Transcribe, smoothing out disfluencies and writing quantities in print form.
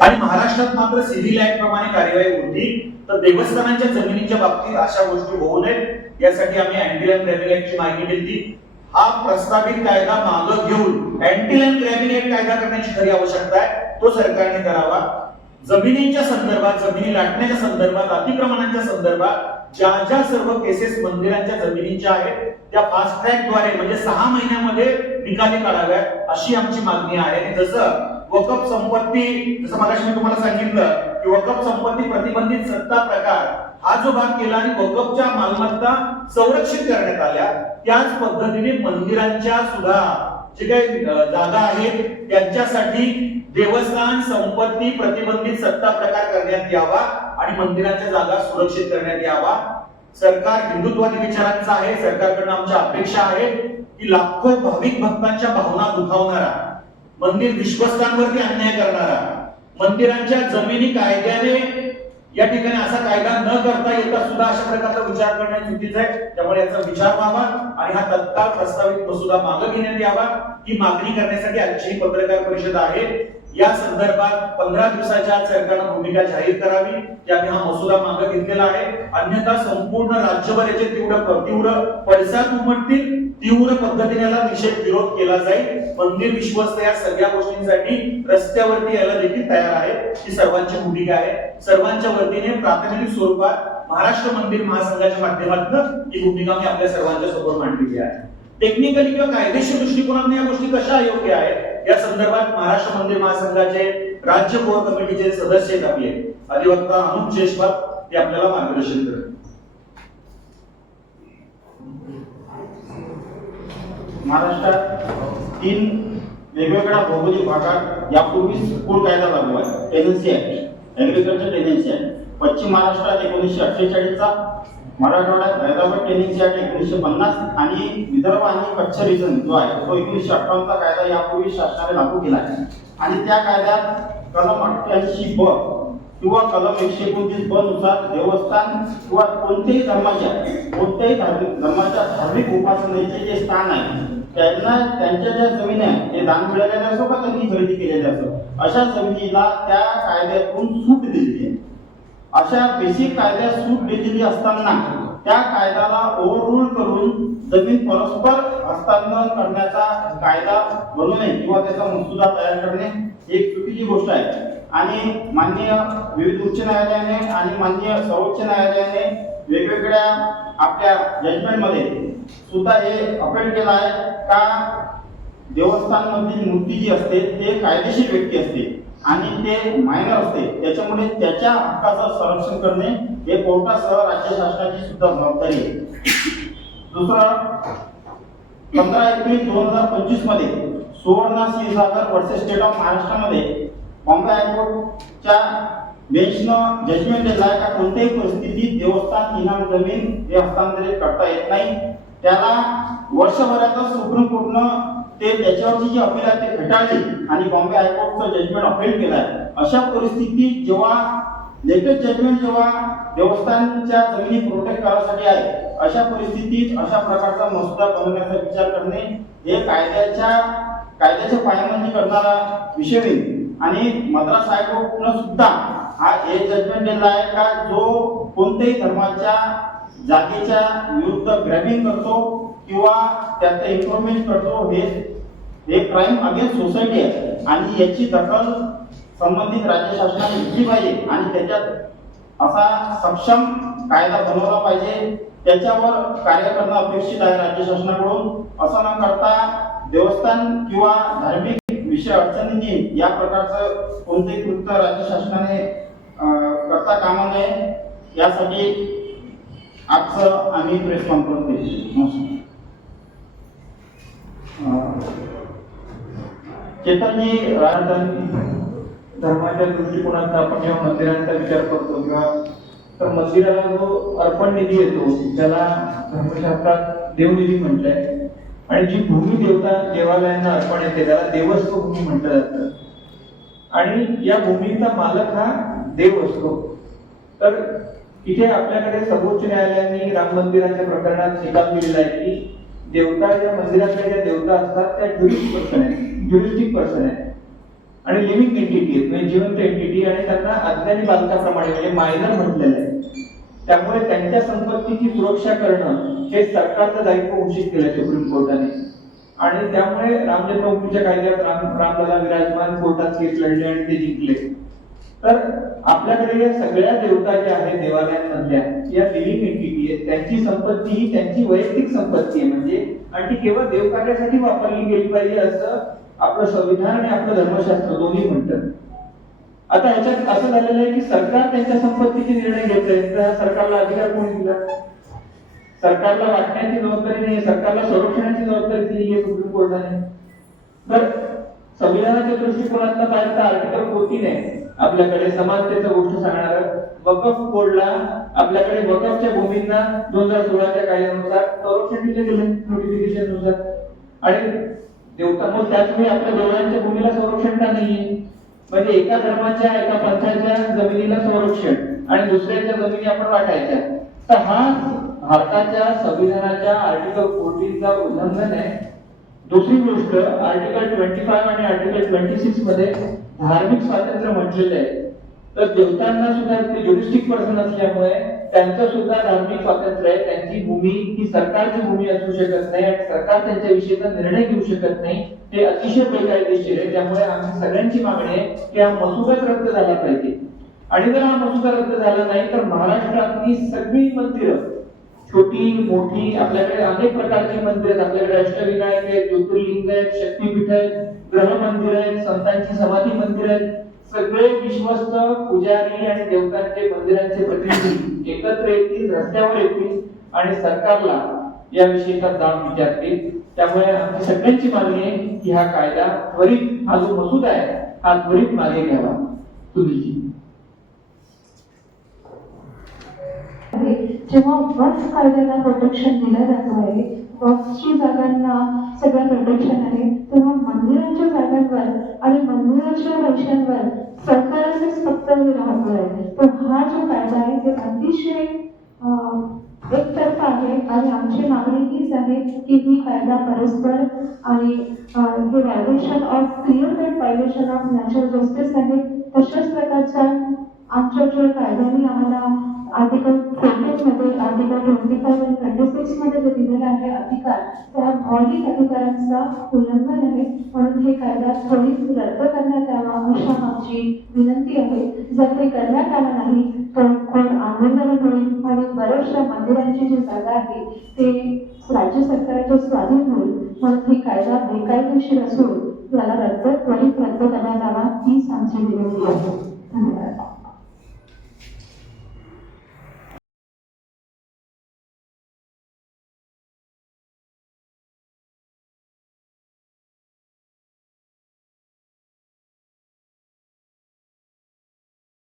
आणि महाराष्ट्रात मात्र सिव्हिल ऍक्ट प्रमाणे कार्यवाही होती. तर देवस्थानांच्या जमिनीच्या बाबतीत अशा गोष्टी होऊ नयेत यासाठी आम्ही अँटी लँड ग्रॅबिंग ऍक्टची मागणी केली. हा प्रस्तावित कायदा मागे घेऊन अँटी लँड ग्रॅबिंग ऍक्ट कायदा करण्याची खरी आवश्यकता आहे, तो सरकारने करावा. जमिनीच्या संदर्भात, जमिनी लाटण्याच्या संदर्भात, अतिक्रमणांच्या संदर्भात ज्या ज्या सर्व केसेस मंदिरांच्या जमिनीच्या आहेत त्या फास्ट ट्रॅक द्वारे म्हणजे 6 महिन्यामध्ये निकाली काढाव्यात अशी आमची मागणी आहे. जसं वकफ संपत्ती, जसं मगाशी मी तुम्हाला सांगितलं की वकफ संपत्ती प्रतिबंधित सत्ता प्रकार हा जो भाग केला आणि वकफच्या मालमत्ता संरक्षित करण्यात आल्या, त्याच पद्धतीने मंदिरांच्या सुद्धा जे काही जागा आहेत त्यांच्यासाठी देवस्थान संपत्ती प्रतिबंधित सत्ता प्रकार करण्यात यावा आणि मंदिरांच्या जागा सुरक्षित करण्यात यावा. सरकार हिंदुत्ववादी विचारांचं आहे. सरकारकडून आमच्या अपेक्षा आहे की लाखो भाविक भक्तांच्या भावना दुखावणारा, मंदिर विश्वस्तांवरती अन्याय करणारा, मंदिरांच्या जमिनी कायद्याने या ठिकाणी असा कायदा न करता येता सुद्धा अशा प्रकारचा विचार करणे चुकीचं आहे. त्यामुळे याचा विचार व्हावा आणि हा तत्काळ प्रस्तावित मसुदा मागे घेण्यात यावा. ही मागणी करण्यासाठी आजची पत्रकार परिषद आहे. या संदर्भात 15 दिवसाच्या आत सरकारनं भूमिका जाहीर करावी की आम्ही हा मसुदा मागे घेतलेला आहे, अन्यथा संपूर्ण राज्यभर याचे तीव्र पडसाद उमटतील. तीव्र पद्धतीने याला निषेध विरोध केला जाईल. मंदिर विश्वस्त या सगळ्या गोष्टींसाठी रस्त्यावरती यायला देखील तयार आहे. ही सर्वांची भूमिका आहे. सर्वांच्या वतीने प्रातिनिधिक स्वरूपात महाराष्ट्र मंदिर महासंघाच्या माध्यमातून ही भूमिका मी आपल्या सर्वांच्या समोर मांडलेली आहे. टेक्निकली किंवा कायदेशीर दृष्टिकोनाने या गोष्टी कशा योग्य आहेत या संदर्भात महाराष्ट्र मंदिर महासंघाचे राज्य कोर कमिटीचे सदस्य आहेत आपले अधिवक्ता अनुप जयस्वाल, ते आपल्याला मार्गदर्शन करतील. महाराष्ट्रात 3 वेगवेगळ्या भौगोलिक भागात यापूर्वीच पूर कायदा लागू आहे. Tenancy act, agriculture tenancy act. पश्चिम महाराष्ट्रात 1948 चा, मराठवाड्यात हैदराबाद टेनन्सी ऍक्ट 1950 आणि विदर्भ आणि कच्छ रिजन जो आहे तो 1958 चा कायदा यापूर्वी शासनाने लागू केला आहे. आणि त्या कायद्यात कलम 88 ब किंवा कलम 129 ब नुसार देवस्थान किंवा कोणत्याही धर्माच्या धार्मिक उपासनेचे जे स्थान आहे त्यांना त्यांच्या ज्या जमिनी आहेत ते दान मिळालेले असो का त्यांनी खरेदी केलेले असो अशा जमिनीला त्या कायद्यातून सूट दिली. अशा बेसिक कायद्यात सूट दिलेली असताना त्या कायद्याला ओव्हररूल करून जमीन परस्पर हस्तांतरण करण्याचा कायदा बनवणे किंवा त्याचा मसुदा तयार करणे एक चुकीची गोष्ट आहे. आणि माननीय विविध उच्च न्यायालयाने आणि माननीय सर्वोच्च न्यायालयाने वेगवेगळ्या आपल्या जजमेंटमध्ये सुद्धा हे अपील केलं आहे का देवस्थानमधील मूर्ती जी असते ते कायदेशीर व्यक्ती असते आणि ते मायनर असते, त्याच्यामुळे त्याच्या हक्काचं संरक्षण करणे हे कोर्टासह राज्य शासनाची सुद्धा जबाबदारी आहे. दुसरं, 15 एप्रिल 2025 मध्ये Suvarna Kshirsagar versus state of महाराष्ट्रामध्ये बॉम्बे हायकोर्टच्या बेंचनं जजमेंट दिलं आहे का कोणत्याही परिस्थितीत देवस्थान इनाम जमीन हे हस्तांतरित करता येत नाही. त्याला वर्षभरातच सुप्रीम कोर्टनं ते त्याच्यावरची जी अपील आहे ते फेटाळली आणि बॉम्बे हायकोर्टचं जजमेंट अपील केलं आहे. अशा परिस्थितीत जेव्हा लेटेस्ट जजमेंट जेव्हा देवस्थानच्या जमिनी प्रोटेक्ट करण्यासाठी आहे अशा परिस्थितीत अशा प्रकारचा मसुदा बनवण्याचा विचार करणे हे कायद्याच्या पायमल्ली करणारा विषय होईल. आणि मद्रास हायकोर्टनं सुद्धा हा एक जजमेंट दिला आहे का जो कोणत्याही धर्माच्या जागेच्या विरुद्ध ग्रॅबिंग करतो किंवा त्याचं इन्फॉर्मेशन करतो हे क्राईम अगेन्स्ट सोसायटी आहे आणि याची दखल संबंधित राज्य शासनाने घेतली पाहिजे आणि त्याच्यात असा सक्षम कायदा बनवला पाहिजे. त्याच्यावर कार्य करणं अपेक्षित आहे राज्य शासनाकडून. असं न करता देवस्थान किंवा धार्मिक विषय अडचणींनी या प्रकारचं कोणतेही कृत्य राज्य शासनाने करता कामा नये यासाठी आजचं आम्ही प्रेस कॉन्फरन्स घेतली. चेतनजी धर्माच्या दृष्टिकोनातून आपण जेव्हा मंदिरांचा विचार करतो किंवा तर मंदिराला जो अर्पण निधी येतो त्याला धर्मशास्त्रात देवनिधी म्हटलंय आणि जी भूमी देवालयांना अर्पण येते त्याला देवस्थ भूमी म्हटलं जातं आणि या भूमीचा मालक हा देव असतो. तर इथे आपल्याकडे सर्वोच्च न्यायालयाने राम मंदिराच्या प्रकरणात निकाल दिलेला आहे की देवता या मंदिरातल्या ज्या देवता असतात त्या ज्युरिस्टिक पर्सन आहेत आणि लिव्हिंग एंटिटी आहेत म्हणजे जिवंत एंटिटी केली आणि त्यांना अज्ञानी बालकाप्रमाणे म्हणजे मायनर म्हटलेलं आहे. त्यामुळे त्यांच्या संपत्तीची सुरक्षा करणं हे सरकारचं दायित्व घोषित केलं सुप्रीम कोर्टाने. आणि त्यामुळे राम जन्मभूमीच्या कायद्यात रामलला विराजमान कोर्टात केस लढले आणि ते जिंकले. तर आपल्याकडे या सगळ्या देवता ज्या आहेत देवालयांमधल्या या लिव्हिंग एंटिटी आहेत, त्यांची संपत्ती ही त्यांची वैयक्तिक संपत्ती आहे म्हणजे, आणि ती केवळ देवकार्यासाठी वापरली गेली पाहिजे असं आपलं संविधान आणि आपलं धर्मशास्त्र दोन्ही म्हणतात. आता ह्याच्यात असं झालेलं आहे की सरकार त्यांच्या संपत्तीचे निर्णय घेत आहे, तर सरकारला अधिकार कोणी दिला? सरकारला वाटण्याची जबाबदारी नाही, सरकारला संरक्षणाची जबाबदारी दिली आहे सुप्रीम कोर्टाने. तर संविधानाच्या दृष्टिकोनातनं पाहिलं आर्टिकल 14 आहे आपल्याकडे समानतेचं गोष्ट सांगणार. वकफ बोर्डला आपल्याकडे वकफच्या भूमींना 2016च्या कायद्यानुसार संरक्षण दिले गेले नोटिफिकेशन नुसार. आणि देवता मग त्याचवेळी आपल्या देवळांच्या भूमीला संरक्षण का नाहीये? म्हणजे एका धर्माच्या एका पंथाच्या जमिनीला संरक्षण आणि दुसऱ्याच्या जमिनी आपण वाटायच्या. तर हा भारताच्या संविधानाच्या आर्टिकल 14चा उल्लंघन आहे. दुसरी गोष्ट आर्टिकल 25 आणि आर्टिकल 26 मध्ये धार्मिक स्वातंत्र्य म्हटलेलं आहे. तर देवतांना सुद्धा ते ज्युरिस्टिक पर्सन असल्यामुळे त्यांचं सुद्धा धार्मिक स्वातंत्र्य आहे. त्यांची भूमी ही सरकारची भूमी असू शकत नाही आणि सरकार त्यांच्याविषयीचा निर्णय घेऊ शकत नाही. हे अतिशय बेकायदेशीर आहे. त्यामुळे आमची सगळ्यांची मागणी आहे की हा मसुदाच रद्द झाला पाहिजे. आणि जर हा मसुदा रद्द झाला नाही तर महाराष्ट्रातली सगळी मंदिरं छोटी मोठी आपल्याकडे अनेक प्रकारची मंदिर आहेत. आपल्याकडे अष्टविनायक आहेत, ज्योतिर्लिंग आहेत, शक्तीपीठ आहेत, ग्रह मंदिर आहेत, संतांची समाधी मंदिर आहेत. सगळे विश्वस्त पुजारी आणि देवतांचे मंदिरांचे प्रतिनिधी एकत्र येतील, रस्त्यावर येतील आणि सरकारला याविषयीचा जाब विचारतील. त्यामुळे आमची सगळ्यांची मागणी आहे की हा कायदा त्वरित, हा जो मसुदा आहे हा त्वरित मागे घ्यावा. सुनीलजी. जेव्हा वक्फ कायद्याला प्रोटेक्शन दिलं जात आहे, वक्फची जागांना सगळं प्रोटेक्शन आहे, तेव्हा मंदिरांच्या जागांवर आणि मंदिराच्या पैशांवर सरकारनेच फक्त राहतो आहे. तर हा जो कायदा आहे ते अतिशय एकतर्फा आहे आणि आमची मागणी हीच आहे की ही कायदा परस्पर आणि हे violation of clear cut violation of natural justice आहे. तशाच प्रकारच्या आमच्या ज्या कायद्याने आम्हाला आर्टिकल 14 मध्ये आर्टिकल 25 आणि 26 मध्ये जे दिलेला आहे अधिकार, त्या मौलिक अधिकारांचा उल्लंघन आहे. म्हणून हे कायदा त्वरित रद्द करण्यात यावा अशी आमची विनंती आहे. जर ते करण्यात आलं नाही तर खोल आंदोलन होईल आणि बऱ्याचशा मंदिरांची जी जागा आहे ते राज्य सरकारच्या स्वाधीन होईल. म्हणून ही कायदा बेकायदेशीर असून याला त्वरित रद्द करण्यात यावा हीच आमची विनंती आहे. धन्यवाद.